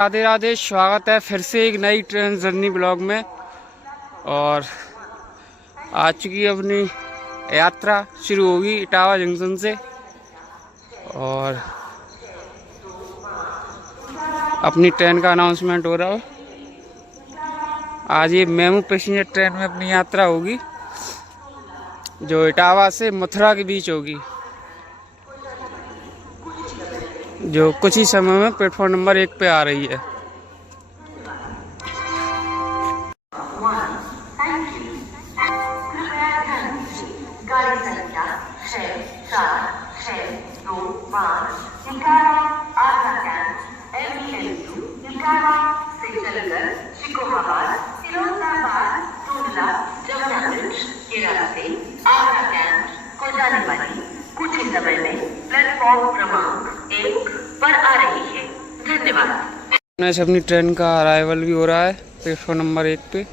राधे राधे, स्वागत है फिर से एक नई ट्रेन जर्नी ब्लॉग में। और आज चुकी अपनी यात्रा शुरू होगी इटावा जंक्शन से। और अपनी ट्रेन का अनाउंसमेंट हो रहा है। आज ये मेमू पैसेंजर ट्रेन में अपनी यात्रा होगी जो इटावा से मथुरा के बीच होगी, जो कुछ ही समय में प्लेटफॉर्म नंबर 1 पे आ रही है। गाड़ी संख्या 64625 आगरा कैंप MBNU इटावा से चलकर शिकोहाबाद, फिरोजाबाद, टूडला, जमुनागंज के रास्ते आगरा कैंप को जाने वाली कुछ ही समय में प्लेटफॉर्म क्रमांक 1 पर आ रही है। धन्यवाद। अपनी ट्रेन का अराइवल भी हो रहा है प्लेटफॉर्म नंबर 1 पे।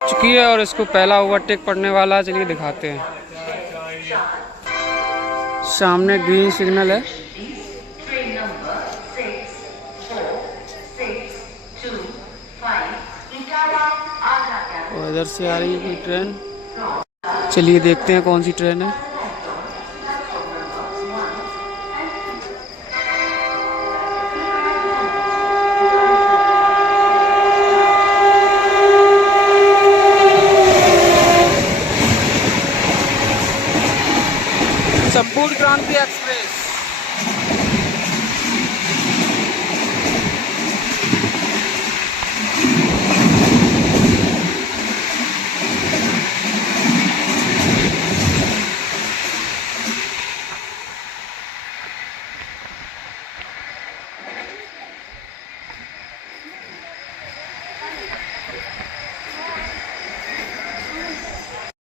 चुकी है और इसको पहला ओवरटेक पड़ने वाला है। चलिए दिखाते हैं। सामने ग्रीन सिग्नल है और इधर से आ रही है कोई ट्रेन। चलिए देखते हैं कौन सी ट्रेन है। संपूर्ण क्रांति एक्सप्रेस।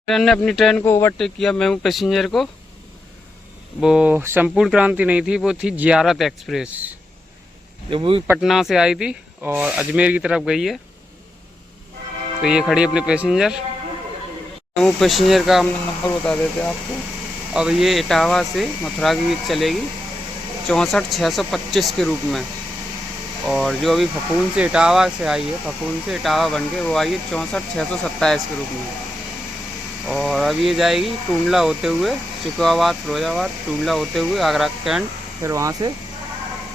ट्रेन ने अपनी ट्रेन को ओवरटेक किया, मेमू पैसेंजर को। वो संपूर्ण क्रांति नहीं थी, वो थी जियारत एक्सप्रेस, जो वो भी पटना से आई थी और अजमेर की तरफ गई है। तो ये खड़ी अपने पैसेंजर। मेमू पैसेंजर का हम नंबर बता देते हैं आपको। अब ये इटावा से मथुरा के बीच चलेगी 64,625 के रूप में। और जो अभी फफून से इटावा से आई है, फफून से इटावा बन के वो आई है 64,627 के रूप में। और अब ये जाएगी टूंडला होते हुए शिकोहाबाद, फिरोजाबाद, टूंडला होते हुए आगरा कैंट। फिर वहाँ से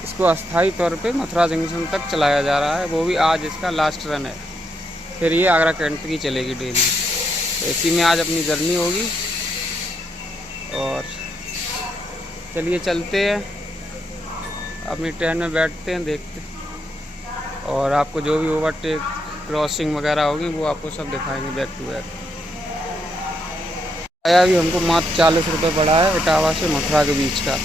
इसको अस्थायी तौर पे मथुरा जंक्शन तक चलाया जा रहा है। वो भी आज इसका लास्ट रन है। फिर ये आगरा कैंट की चलेगी डेली। तो इसी में आज अपनी जर्नी होगी। और चलिए चलते हैं, अपनी ट्रेन में बैठते हैं, देखते हैं। और आपको जो भी ओवरटेक, क्रॉसिंग वगैरह होगी वो आपको सब दिखाएंगे बैक टू बैक। आया भी हमको मात्र 40 रुपये पड़ा है इटावा से मथुरा के बीच का।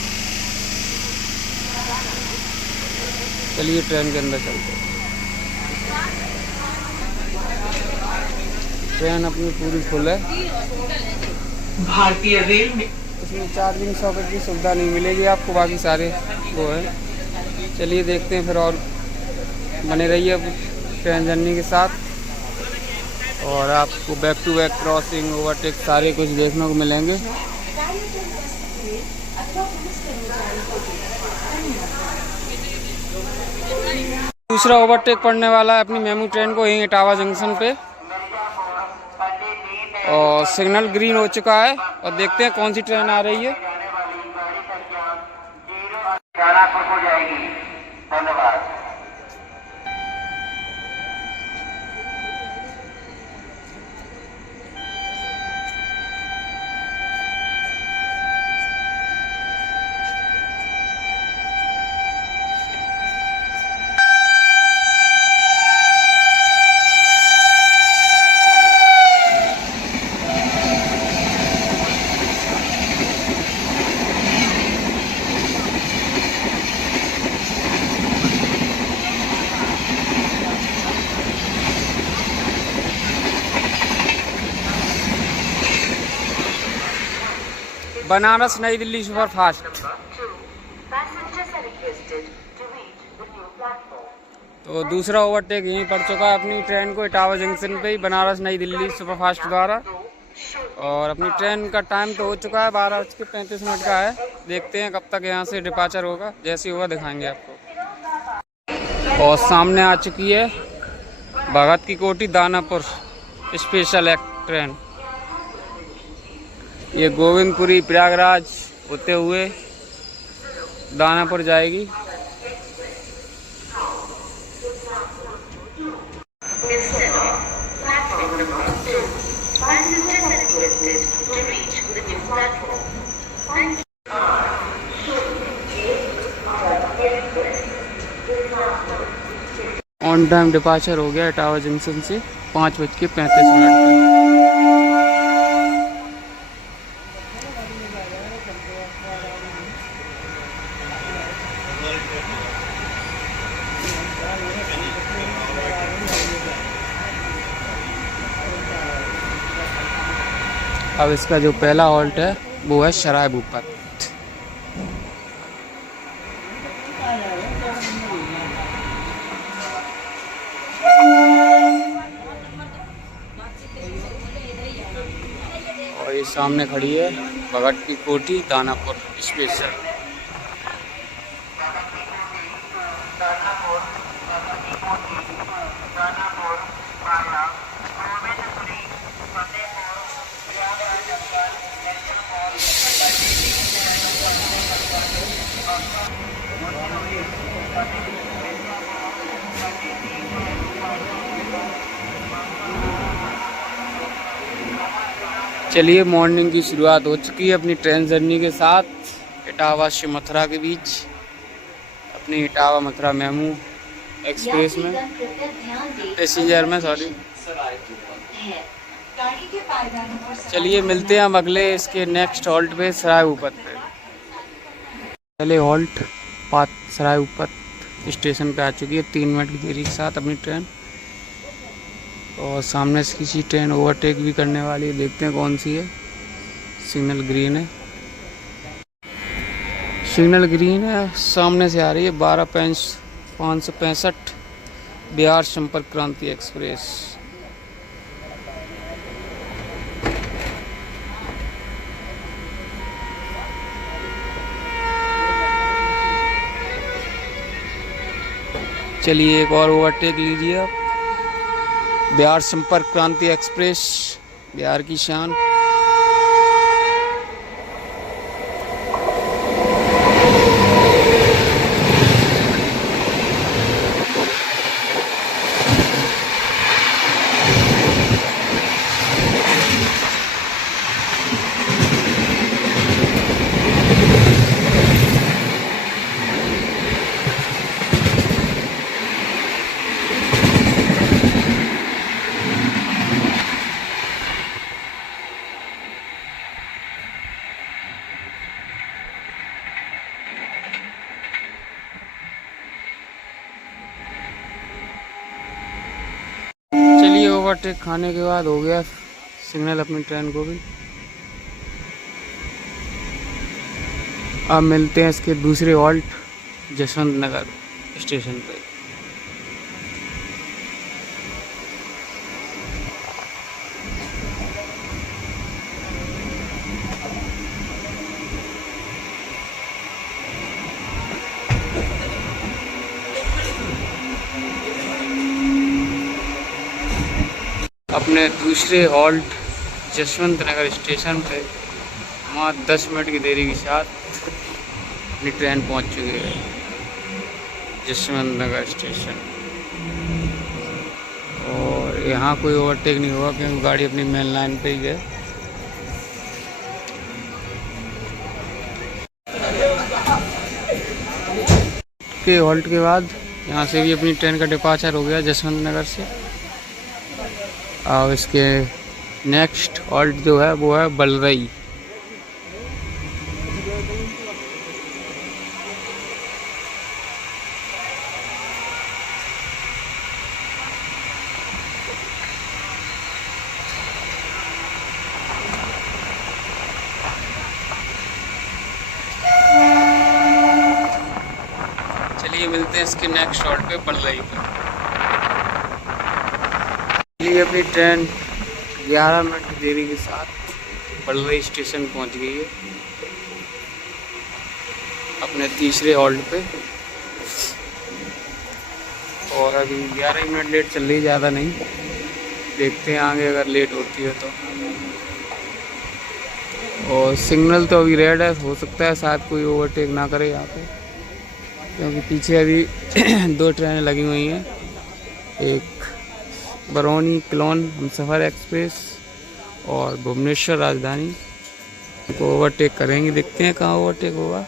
चलिए ट्रेन के अंदर चलते हैं। ट्रेन अपनी पूरी फुल है। भारतीय रेल में इसमें चार्जिंग सॉकेट की सुविधा नहीं मिलेगी आपको, बाकी सारे वो है। चलिए देखते हैं फिर, और बने रहिए ट्रेन जर्नी के साथ। और आपको back to back crossing, overtake सारे कुछ देखने को मिलेंगे। दूसरा ओवरटेक पड़ने वाला है अपनी मेमू ट्रेन को यहीं इटावा जंक्शन पे। और सिग्नल ग्रीन हो चुका है और देखते हैं कौन सी ट्रेन आ रही है। धन्यवाद। बनारस नई Delhi super fast. Passengers are requested to reach the new platform. तो दूसरा ओवरटेक यहीं पड़ चुका है अपनी ट्रेन को इटावा जंक्शन पे ही, बनारस नई दिल्ली सुपरफास्ट द्वारा। और अपनी ट्रेन का टाइम तो हो चुका है, 12:35 का है। देखते हैं कब तक यहाँ से डिपार्चर होगा, जैसे ही होगा दिखाएंगे आपको। और सामने आ चुकी है भगत की कोठी दानापुर स्पेशल ट्रेन। ये गोविंदपुरी प्रयागराज होते हुए दानापुर जाएगी। Instead of platform number 2, passengers are requested to reach the new platform. Thank you. On time departure हो गया इटावा जंक्शन से 5:35 पे। अब इसका जो पहला हॉल्ट है वो है सराय भूपत। और ये सामने खड़ी है भगत की कोठी दानापुर स्पेशल। चलिए मॉर्निंग की शुरुआत हो चुकी है अपनी ट्रेन जर्नी के साथ इटावा से मथुरा के बीच, अपनी इटावा मथुरा मेमू एक्सप्रेस में पैसेंजर में सॉरी। चलिए मिलते हैं अब अगले इसके नेक्स्ट हॉल्ट पे सराय भूपत पे। पहले हॉल्ट सराय भूपत स्टेशन पे आ चुकी है 3 मिनट की देरी के साथ अपनी ट्रेन। और सामने से किसी ट्रेन ओवरटेक भी करने वाली है, देखते हैं कौन सी है। सिग्नल ग्रीन है, सिग्नल ग्रीन है। सामने से आ रही है 12:565 बिहार संपर्क क्रांति एक्सप्रेस। चलिए एक और ओवरटेक लीजिए आप। बिहार संपर्क क्रांति एक्सप्रेस, बिहार की शान। चलिए ओवरटेक खाने के बाद हो गया सिग्नल अपनी ट्रेन को भी। अब मिलते हैं इसके दूसरे हॉल्ट जसवंत नगर स्टेशन पे। अपने दूसरे हॉल्ट जसवंत नगर स्टेशन पे वहाँ 10 मिनट की देरी के साथ अपनी ट्रेन पहुँच चुकी है जसवंत नगर स्टेशन। और यहाँ कोई ओवरटेक नहीं हुआ क्योंकि गाड़ी अपनी मेन लाइन पे ही है। के हॉल्ट के बाद यहाँ से भी अपनी ट्रेन का डिपार्चर हो गया जसवंत नगर से। और इसके नेक्स्ट हॉल्ट जो है वो है बलरई। चलिए मिलते हैं इसके नेक्स्ट शॉट पे पल्लई पे। चलिए अपनी ट्रेन 11 मिनट की देरी के साथ पल्लई स्टेशन पहुंच गई है अपने तीसरे हॉल्ट पे। और अभी 11 मिनट लेट चल रही, ज़्यादा नहीं, देखते हैं आगे अगर लेट होती है तो। और सिग्नल तो अभी रेड है, हो सकता है शायद कोई ओवरटेक ना करे यहाँ पे, क्योंकि पीछे अभी 2 ट्रेनें लगी हुई हैं, एक बरौनी क्लोन हमसफ़र एक्सप्रेस और भुवनेश्वर राजधानी को ओवरटेक करेंगे। देखते हैं कहाँ ओवरटेक होगा।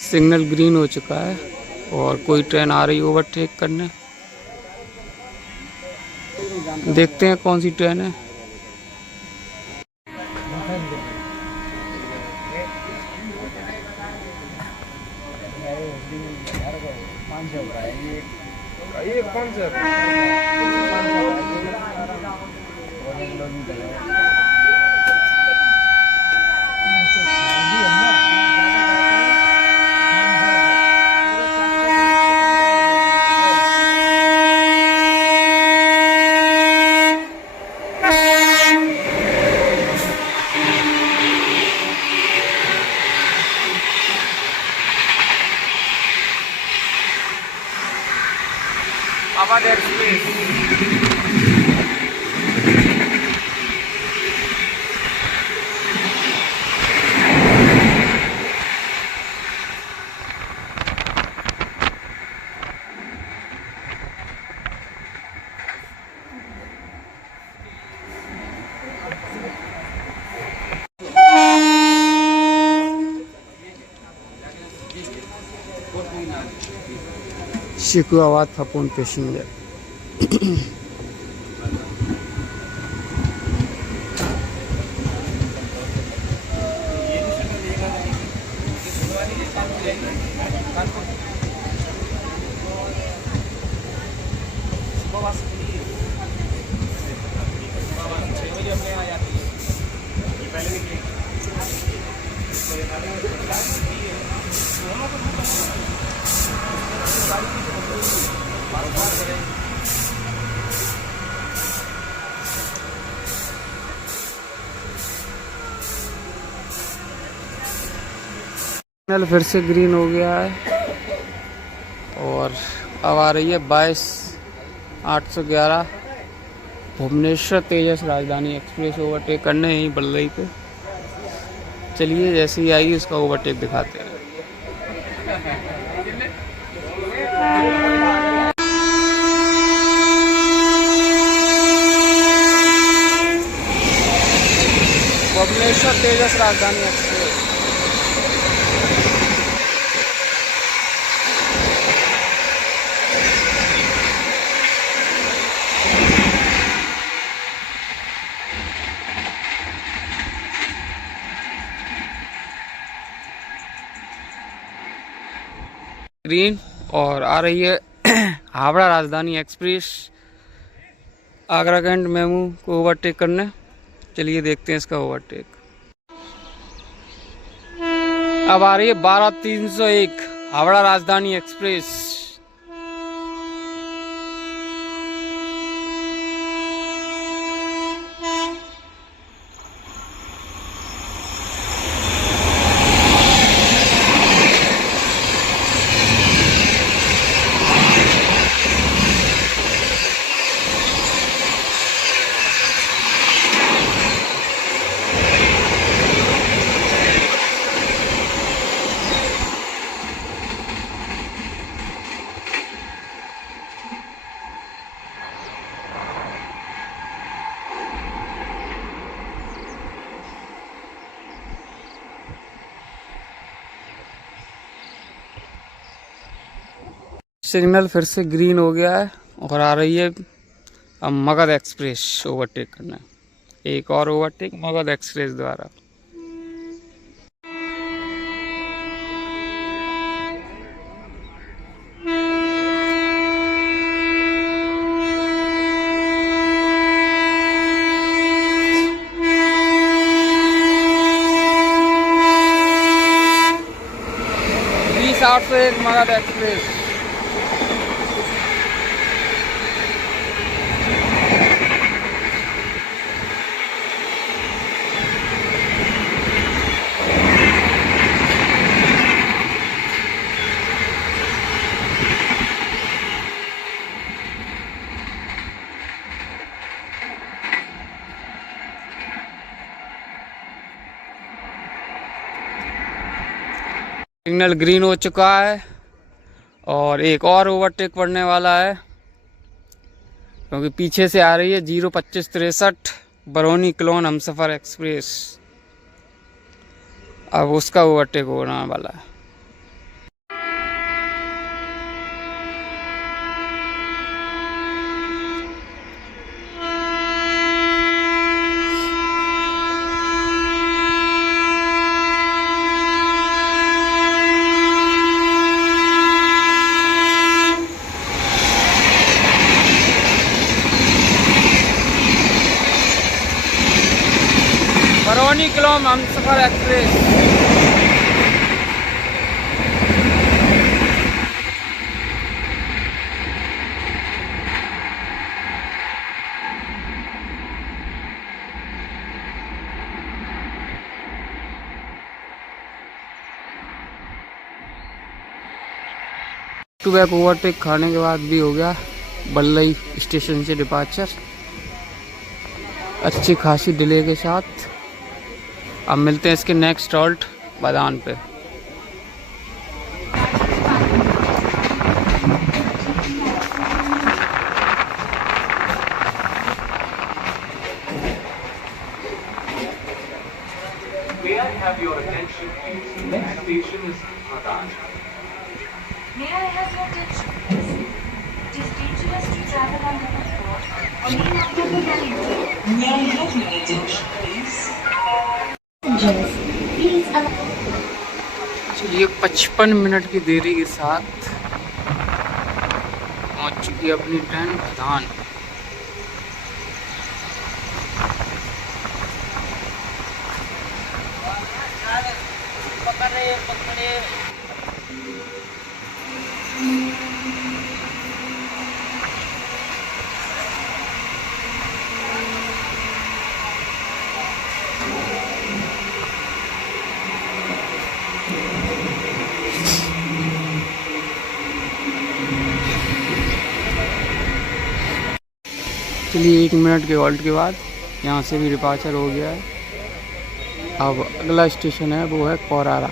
सिग्नल ग्रीन हो चुका है और कोई ट्रेन आ रही ओवरटेक करने, देखते हैं कौन सी ट्रेन है। ये कौन सा अवध एक्सप्रेस। शिकुआबाद फपून पैसेंजर। सिग्नल फिर से ग्रीन हो गया है और अब आ रही है 22/811 भुवनेश्वर तेजस राजधानी एक्सप्रेस ओवरटेक करने यहीं पल्लई पे। चलिए जैसे ही आई उसका ओवरटेक दिखाते हैं। भुवनेश्वर तेजस राजधानी एक्सप्रेस। ग्रीन और आ रही है Howrah Rajdhani express Agra cantt MEMU को ओवरटेक करने। चलिए देखते हैं इसका ओवरटेक। अब आ रही है 12/301 हावड़ा राजधानी एक्सप्रेस। सिग्नल फिर से ग्रीन हो गया है और आ रही है अब मगध एक्सप्रेस ओवरटेक करना। एक और ओवरटेक मगध एक्सप्रेस द्वारा। 801 मगध एक्सप्रेस। सिग्नल ग्रीन हो चुका है और एक और ओवरटेक पड़ने वाला है, क्योंकि पीछे से आ रही है 02563 बरौनी क्लोन हमसफर एक्सप्रेस। अब उसका ओवरटेक होने वाला है। Barauni clone Humsafar express. To back overtake खाने के बाद भी हो गया बल्लई स्टेशन से डिपार्चर, अच्छी खासी डिले के साथ। अब मिलते हैं इसके नेक्स्ट हॉल्ट बादान पे। May I have your attention, please? Next station is Badan. May I have your attention, please? It is dangerous to travel on the footboard or lean after the galley. May I have your attention, please? चलिए 55 minute की देरी के साथ पहुंच चुकी है अपनी train बादान। चलिए 1 मिनट के हॉल्ट के बाद यहाँ से भी डिपार्चर हो गया है। अब अगला स्टेशन है वो है कोरारा।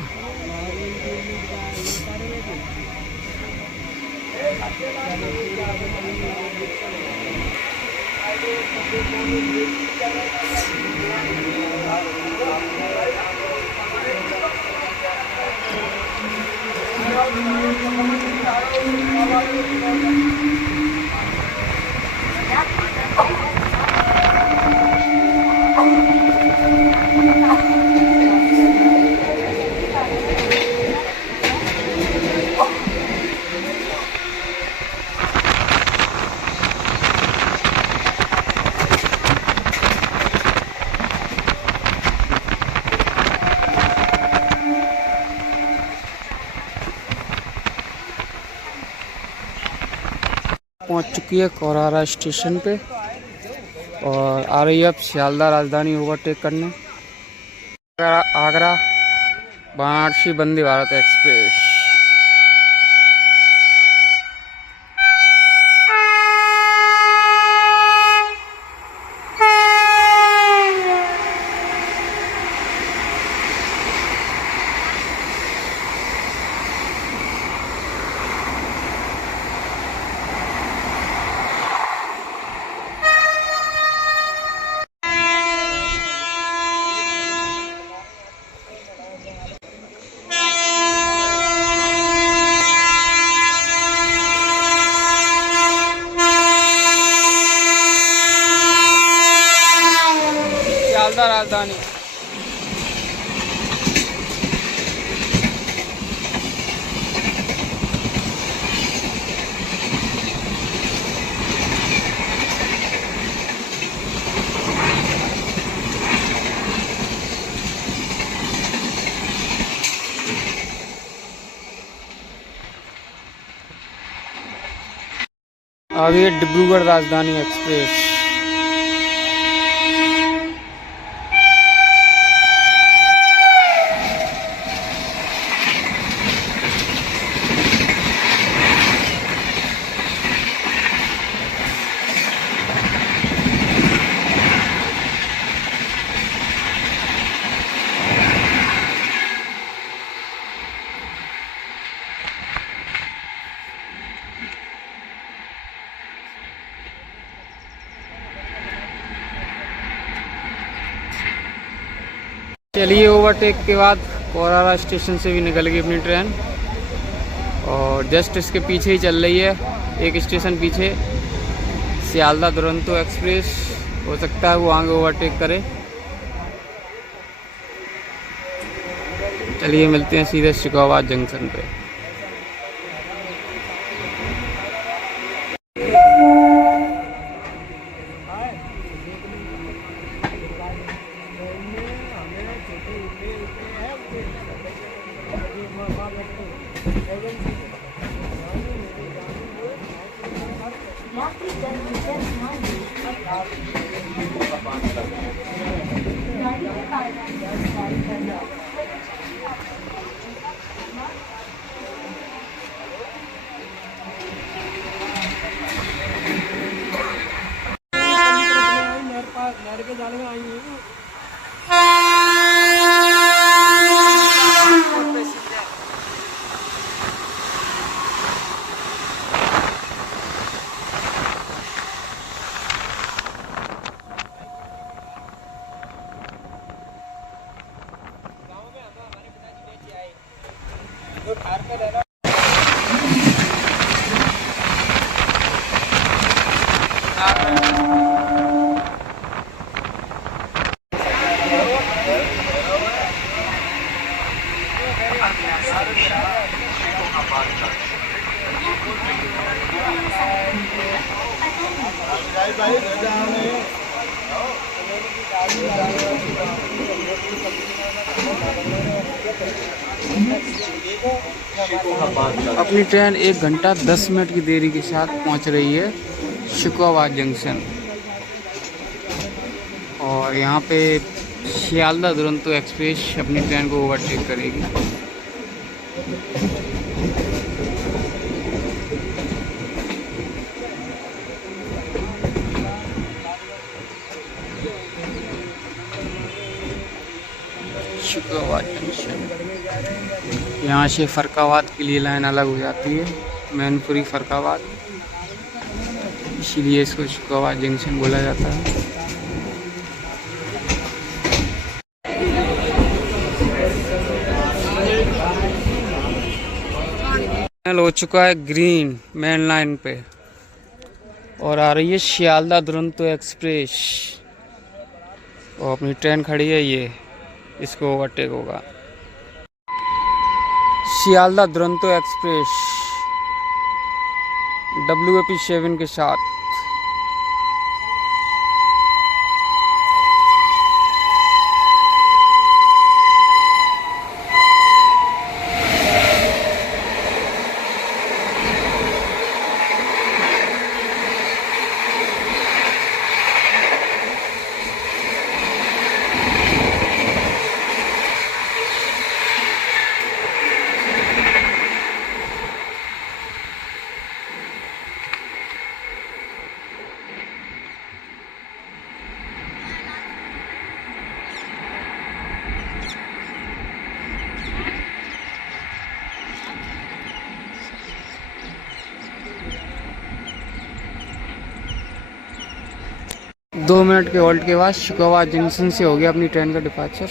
पहुंच चुकी है कोरारा स्टेशन पे और आ रही है अब सियालदह राजधानी ओवरटेक करने। आगरा वाराणसी वंदे भारत एक्सप्रेस। आगे डिब्रूगढ़ राजधानी एक्सप्रेस। चलिए ओवरटेक के बाद कोरारा स्टेशन से भी निकल गई अपनी ट्रेन और जस्ट इसके पीछे ही चल रही है, एक स्टेशन पीछे सियालदा दुरंतो एक्सप्रेस। हो सकता है वो आगे ओवरटेक करे। चलिए मिलते हैं सीधे शिकोहाबाद जंक्शन पे। अपनी ट्रेन 1 घंटा 10 मिनट की देरी के साथ पहुंच रही है शिकोहाबाद जंक्शन और यहाँ पे सियालदा दुरंतो एक्सप्रेस अपनी ट्रेन को ओवरटेक करेगी। शिकोहाबाद जंक्शन, यहाँ से फरकाबाद के लिए लाइन अलग हो जाती है, मैनपुरी फरकाबाद, इसीलिए इसको शिकोहाबाद जंक्शन बोला जाता है। हो चुका है ग्रीन मेन लाइन पे और आ रही है सियालदा दुरंतो एक्सप्रेस और अपनी ट्रेन खड़ी है, ये इसको ओवरटेक होगा। सियालदा दुरंतो एक्सप्रेस WAP7 के साथ। दो मिनट के हॉल्ट के बाद शिकोहाबाद जंक्शन से हो गया अपनी ट्रेन का डिपार्चर।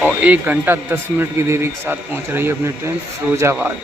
और 1 घंटा 10 मिनट की देरी के साथ पहुंच रही है अपनी ट्रेन फिरोजाबाद।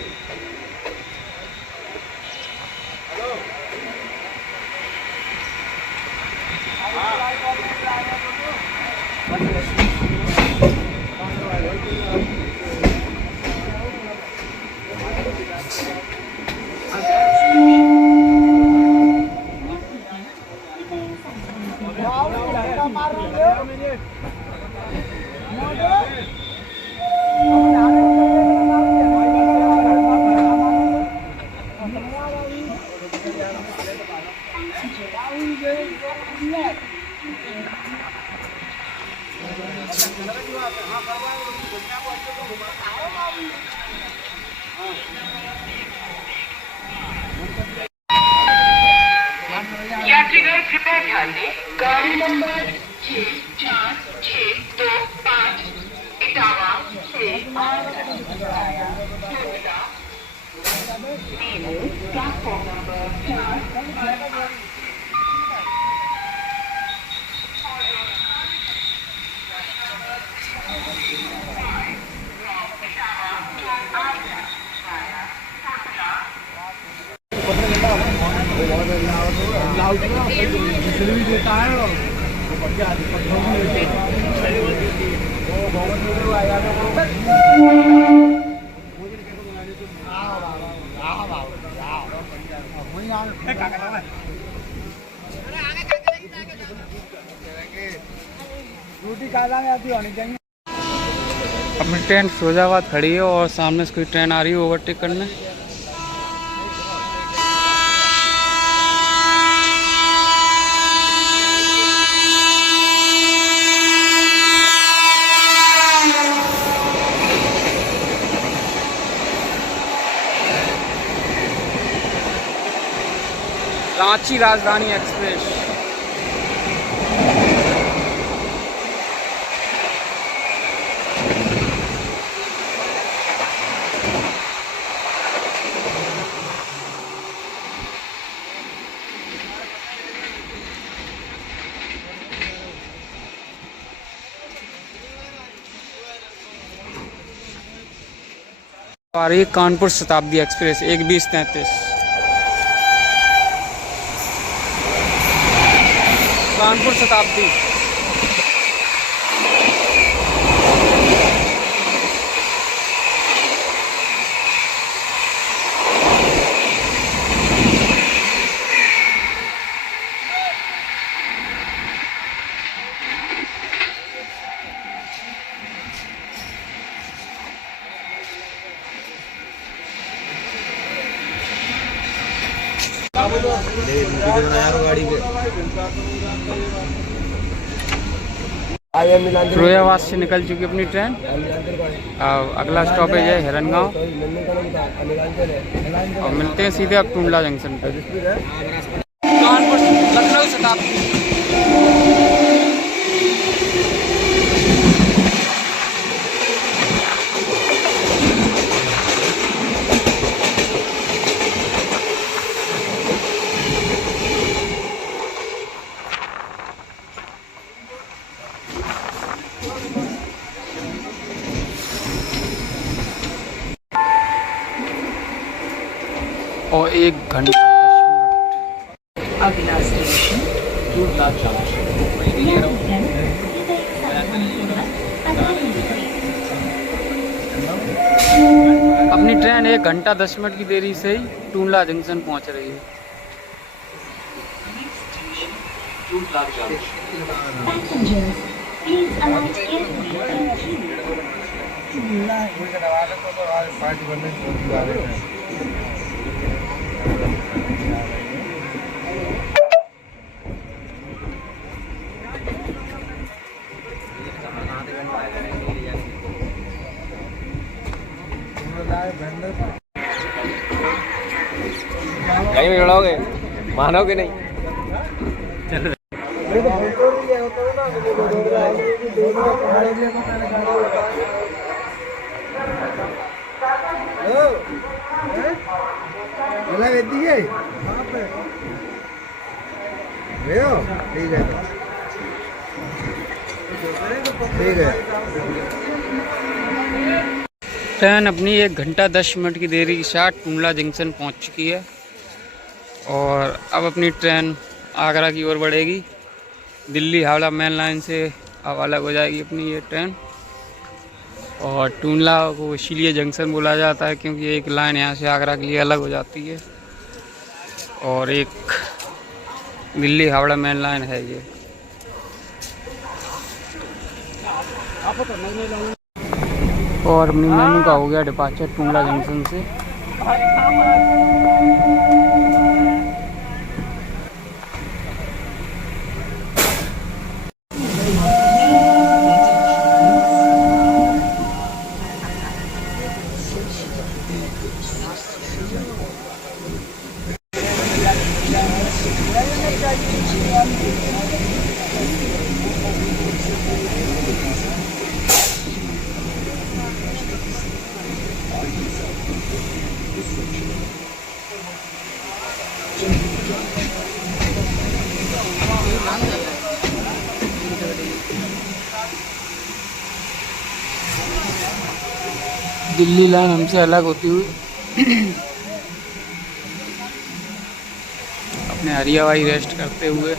यात्रीगण कृपया ध्यान दें, गाड़ी नंबर 64625 इटावा से प्लेटफॉर्म नंबर 4 अपनी ट्रेन फिरोजाबाद खड़ी है और सामने से कोई ट्रेन आ रही है ओवरटेक करने। रांची राजधानी एक्सप्रेस। आ रही है कानपुर शताब्दी एक्सप्रेस 1:20:33। कानपुर शताब्दी। फिरोजाबाद से निकल चुकी अपनी ट्रेन। अगला स्टॉपेज है हिरनगांव और मिलते हैं सीधे अब टुंडला जंक्शन पे। कानपुर लखनऊ शताब्दी। और 1 घंटा 10 मिनट। अगला स्टेशन Turla Junction. अपनी ट्रेन 1 घंटा 10 मिनट की देरी से ही टूंडला जंक्शन पहुंच रही है। Turla Junction. Passengers, please alight carefully and queue. Party बनने की जा रहे हैं। कहीं भी खड़ाओगे मानोगे नहीं। ठीक है ठीक है। ट्रेन अपनी 1 घंटा 10 मिनट की देरी के साथ टूंडला जंक्शन पहुंच चुकी है और अब अपनी ट्रेन आगरा की ओर बढ़ेगी। दिल्ली हावड़ा मेन लाइन से अब अलग हो जाएगी अपनी ये ट्रेन। और टूंडला को इसीलिए जंक्शन बोला जाता है क्योंकि एक लाइन यहाँ से आगरा के लिए अलग हो जाती है और एक दिल्ली हावड़ा मेन लाइन है ये। और अपनी मेनू का हो गया डिपार्चर टूंडला जंक्शन से। दिल्ली लाइन हमसे अलग होती हुई अपने हरियावाई रेस्ट करते हुए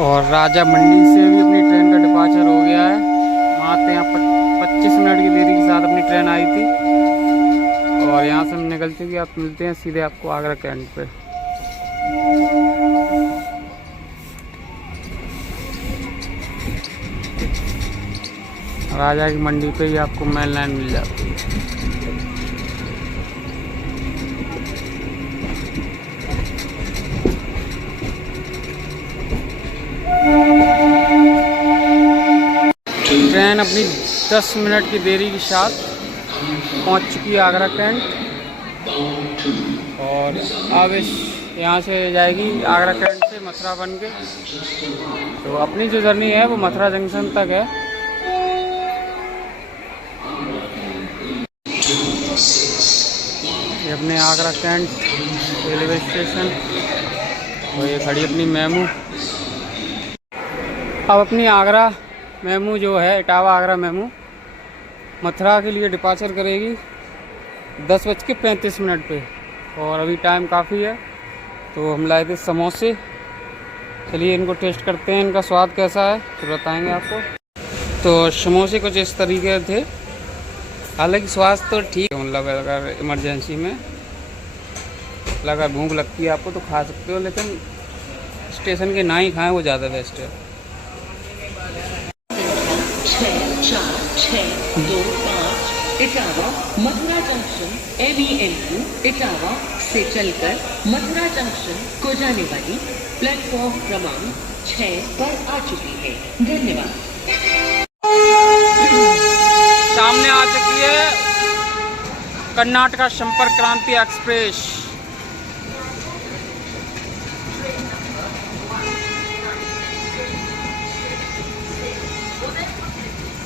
और राजा मंडी से भी अपनी ट्रेन का डिपार्चर हो गया है। वहाँ से यहाँ 25 मिनट की देरी के साथ अपनी ट्रेन आई थी और यहाँ से हम निकल चुके। आप मिलते हैं सीधे आपको आगरा कैंट पे। राजा की मंडी पे ही आपको मेन लाइन मिल जाती है। ट्रेन अपनी 10 मिनट की देरी के साथ पहुंच चुकी है आगरा कैंट और अब इस यहाँ से जाएगी आगरा कैंट से मथुरा बन के। तो अपनी जो जर्नी है वो मथुरा जंक्शन तक है। ये अपने आगरा कैंट रेलवे स्टेशन और ये खड़ी अपनी मेमू। अब अपनी आगरा मेमू जो है इटावा आगरा मेमू मथुरा के लिए डिपार्चर करेगी 10:35 पे और अभी टाइम काफ़ी है। तो हम लाए थे समोसे, चलिए इनको टेस्ट करते हैं, इनका स्वाद कैसा है फिर बताएंगे आपको। तो समोसे कुछ इस तरीके थे, हालांकि स्वाद तो ठीक है, मतलब अगर इमरजेंसी में अगर भूख लगती है आपको तो खा सकते हो, लेकिन स्टेशन के ना ही खाएं वो ज़्यादा बेस्ट है। 64625 इटावा मथुरा जंक्शन MEMU इटावा से चलकर मथुरा जंक्शन को जाने वाली प्लेटफॉर्म क्रमांक 6 पर आ चुकी है। धन्यवाद। सामने आ चुकी है कर्नाटका संपर्क क्रांति एक्सप्रेस।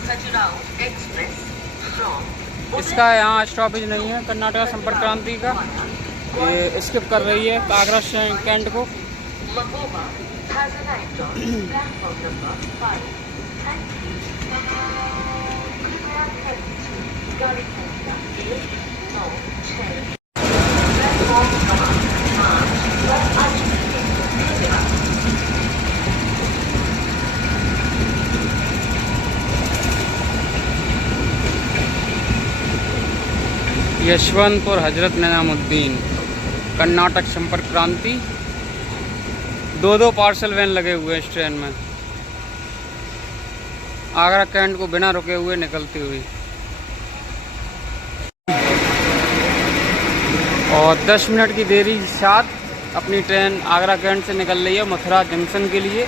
खजुराहो एक्सप्रेस फ्रॉम इसका यहाँ स्टॉपेज नहीं है कर्नाटका संपर्क क्रांति का, ये स्किप कर रही है आगरा कैंट को। Mahoba has arrived on platform number 5. Thank you. कृपया ध्यान दीजिए, गाड़ी संख्या 196 प्लेटफॉर्म क्रमांक 5 पर आ चुकी है। धन्यवाद। यशवंतपुर हजरत निजामुद्दीन कर्नाटक संपर्क क्रांति। दो पार्सल वैन लगे हुए हैं इस ट्रेन में, आगरा कैंट को बिना रुके हुए निकलती हुई। और 10 मिनट की देरी के साथ अपनी ट्रेन आगरा कैंट से निकल रही है मथुरा जंक्शन के लिए।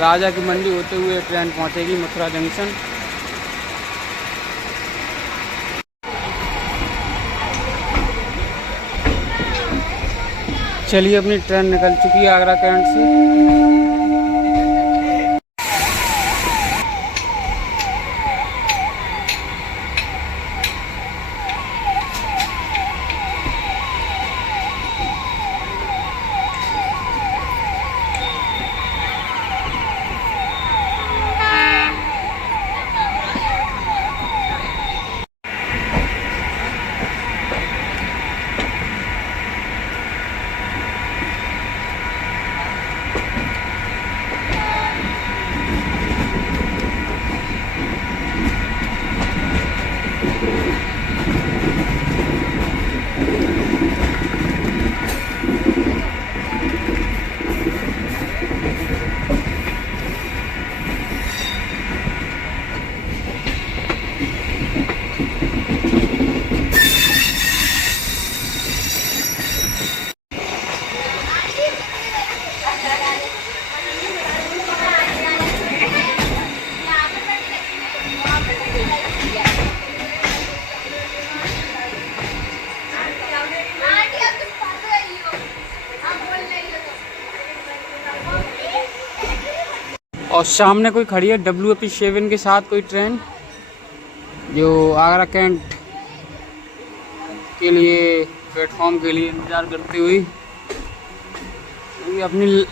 राजा की मंडी होते हुए ट्रेन पहुंचेगी मथुरा जंक्शन। चलिए अपनी ट्रेन निकल चुकी है आगरा कैंट से। और सामने कोई खड़ी है WP7 के साथ कोई ट्रेन जो आगरा कैंट के लिए प्लेटफॉर्म के लिए इंतज़ार करती हुई अपनी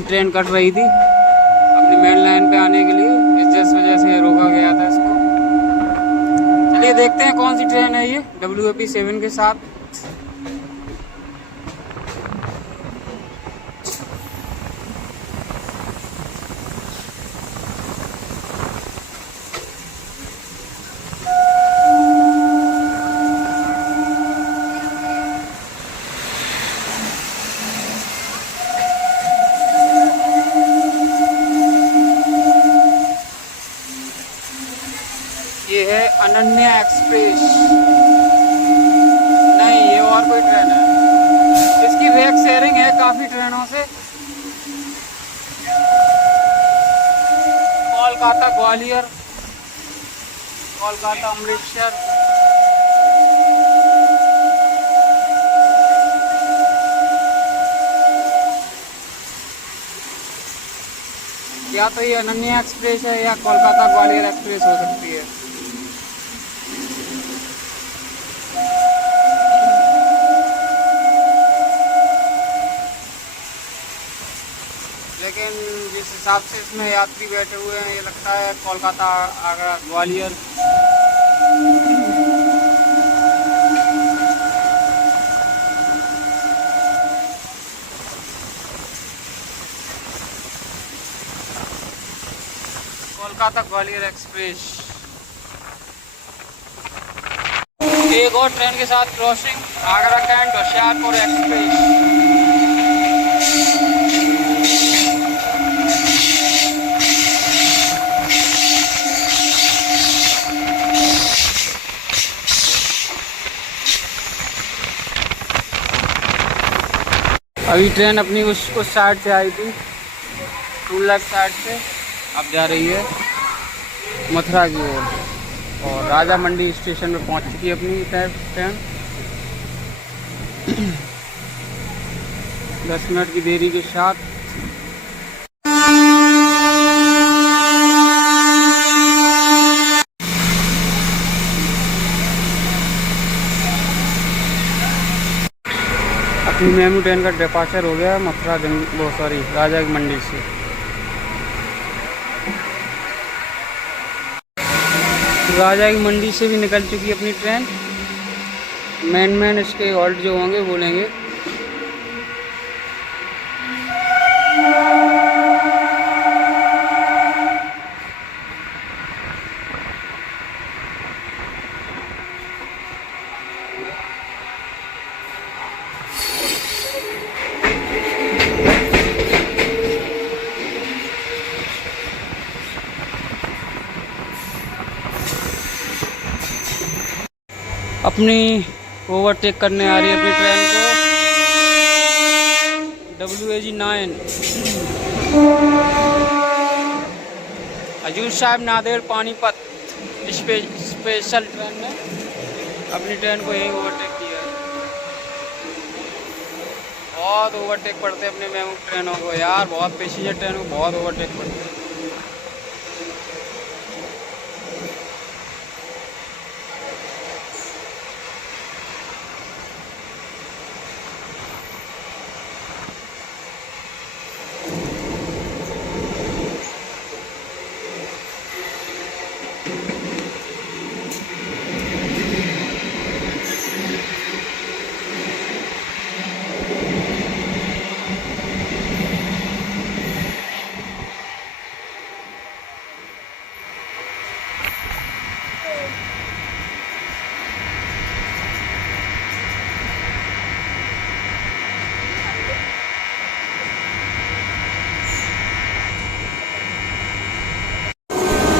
ट्रेन कट रही थी अपनी मेन लाइन पे आने के लिए, इस वजह से रोका गया था इसको। चलिए देखते हैं कौन सी ट्रेन है ये WP7 के साथ। ये है अनन्या एक्सप्रेस, नहीं ये और कोई ट्रेन है, इसकी रैक शेयरिंग है काफ़ी ट्रेनों से। कोलकाता ग्वालियर, कोलकाता अमृतसर, या तो ये अनन्या एक्सप्रेस है या कोलकाता ग्वालियर एक्सप्रेस हो सकती है। हिसाब से इसमें यात्री बैठे हुए हैं। ये लगता है कोलकाता, आगरा, ग्वालियर। कोलकाता ग्वालियर एक्सप्रेस। एक और ट्रेन के साथ crossing, Agra cantt Hoshiarpur express. अभी ट्रेन अपनी उस साइड से आई थी, टूल लैक साइड से, अब जा रही है मथुरा की ओर और राजा मंडी स्टेशन में पहुंच चुकी है अपनी ट्रेन। 10 मिनट की देरी के साथ। अपनी मेमू ट्रेन का डिपार्चर हो गया मथुरा राजा की मंडी से। राजा की मंडी से भी निकल चुकी है अपनी ट्रेन। मैन इसके हॉल्ट जो होंगे बोलेंगे। अपनी ओवरटेक करने आ रही है अपनी ट्रेन को WAG9 हजूर साहब नांदेड़ पानीपत स्पेशल ट्रेन ने अपनी ट्रेन को यही ओवरटेक किया है। बहुत ओवरटेक पड़ते हैं अपने मेमू ट्रेनों को यार, बहुत पैसेंजर ट्रेनों को बहुत ओवरटेक पड़ते हैं।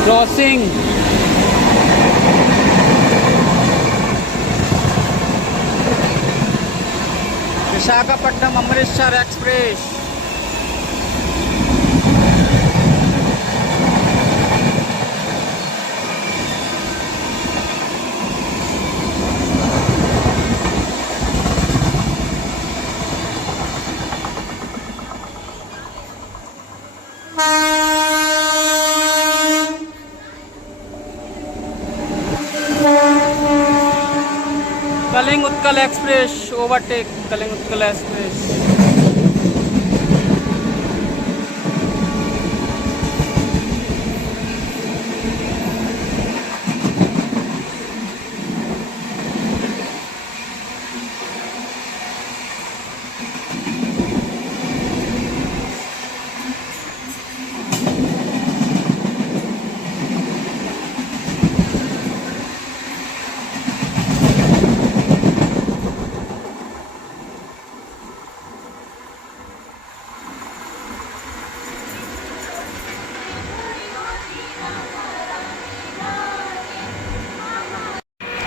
Crossing Visakhapatnam Amritsar express. Kalinga Utkal express overtake Kalinga Utkal express.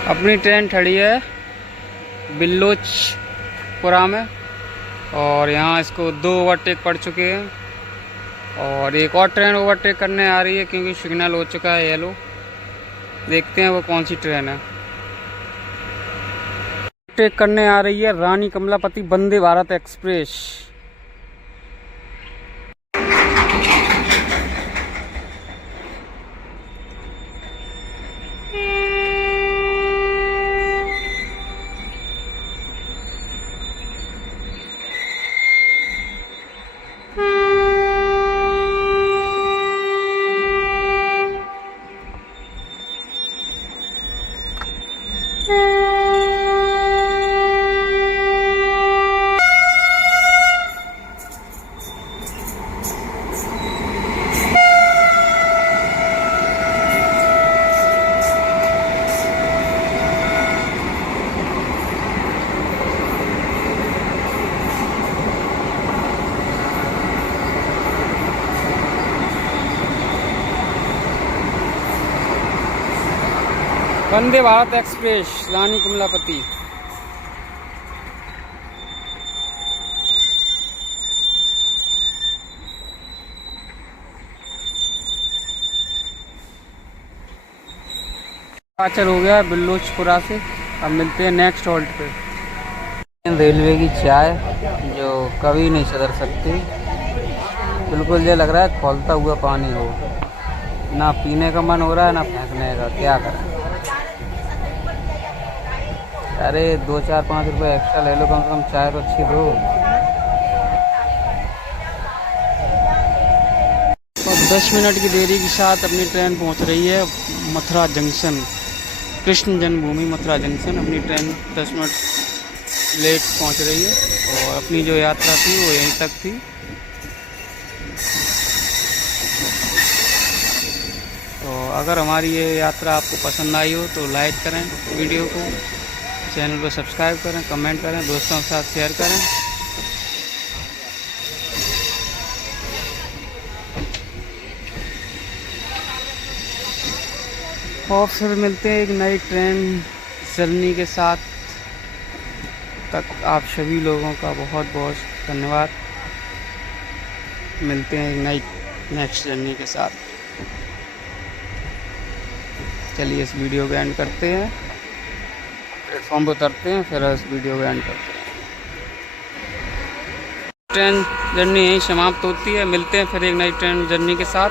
अपनी ट्रेन खड़ी है बिल्लोचपुरा में और यहाँ इसको 2 ओवरटेक पड़ चुके हैं और एक और ट्रेन ओवरटेक करने आ रही है क्योंकि सिग्नल हो चुका है येलो। देखते हैं वो कौन सी ट्रेन है। ओवरटेक करने आ रही है रानी कमलापति वंदे भारत एक्सप्रेस। वंदे भारत एक्सप्रेस रानी कमलापति। पाचर हो गया बिल्लोचपुरा से। अब मिलते हैं नेक्स्ट हॉल्ट पे। रेलवे की चाय जो कभी नहीं सुधर सकती, बिल्कुल ये लग रहा है खौलता हुआ पानी हो, ना पीने का मन हो रहा है ना फेंकने का, क्या करें। अरे 2-4-5 रुपए एक्स्ट्रा ले लो, कम से कम चाय तो अच्छी दो। और 10 मिनट की देरी के साथ अपनी ट्रेन पहुंच रही है मथुरा जंक्शन, कृष्ण जन्मभूमि मथुरा जंक्शन। अपनी ट्रेन 10 मिनट लेट पहुंच रही है और अपनी जो यात्रा थी वो यहीं तक थी। तो अगर हमारी ये यात्रा आपको पसंद आई हो तो लाइक करें वीडियो को, चैनल को सब्सक्राइब करें, कमेंट करें, दोस्तों के साथ शेयर करें। और फिर मिलते हैं एक नई ट्रेन जर्नी के साथ। तक आप सभी लोगों का बहुत बहुत धन्यवाद। मिलते हैं एक नई नेक्स्ट जर्नी के साथ। चलिए इस वीडियो को एंड करते हैं, प्लेटफॉर्म पर उतरते हैं, फिर इस वीडियो को एंड करते हैं। ट्रेन जर्नी यहीं समाप्त होती है। मिलते हैं फिर एक नई ट्रेन जर्नी के साथ।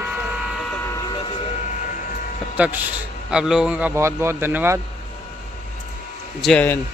तब तक आप लोगों का बहुत बहुत धन्यवाद। जय हिंद।